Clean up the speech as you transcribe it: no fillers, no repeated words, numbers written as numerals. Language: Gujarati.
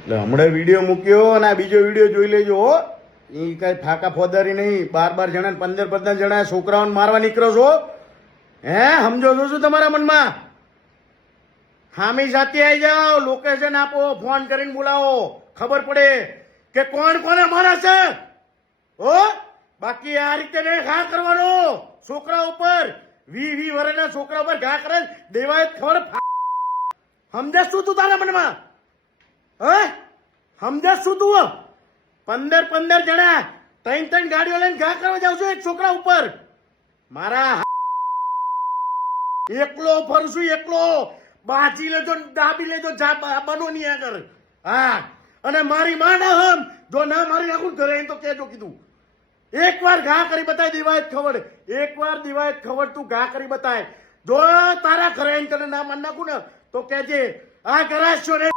એટલે હમણાં વિડીયો મૂક્યો અને આ બીજો વિડીયો જોઈ લેજો હો. એ કઈ ફાકા ફોદારી નહીં. 12 જણા 15 જણા છોકરાઓને મારવા નીકળો છો. હે સમજો છો શું તમારા મનમાં? હામી જાતિ આવી જાઓ, લોકેશન આપો, ફોન કરીને બોલાવો, ખબર પડે કે કોણ કોને મારે છે. હો બાકી આ રીતે નહીં ઘા કરવાનો છોકરા ઉપર. 20 વર્ષના છોકરા ઉપર ઘા કરે દેવાય ખબર. સમજે શું તું તારા મનમાં? હે સમજે શું તું? 15 જણા 3 ગાડીઓ લઈને ઘા કરવા જાવ છો એક છોકરા ઉપર. મારા એકલો ફરશું, એકલો બાજી લેજો, દાબી લેજો, બનો નહીં આગળ. હા અને મારી માં ના હમ જો ના મારી નાખું ઘરે તો કેજો કીધું. એકવાર ઘા કરી બતાય દિવાયત ખબર. એકવાર દિવાયત ખબર તું ઘા કરી બતાય. જો તારા ઘરે તને ના માન નાખું ને તો કેજે આ કરાશો ને.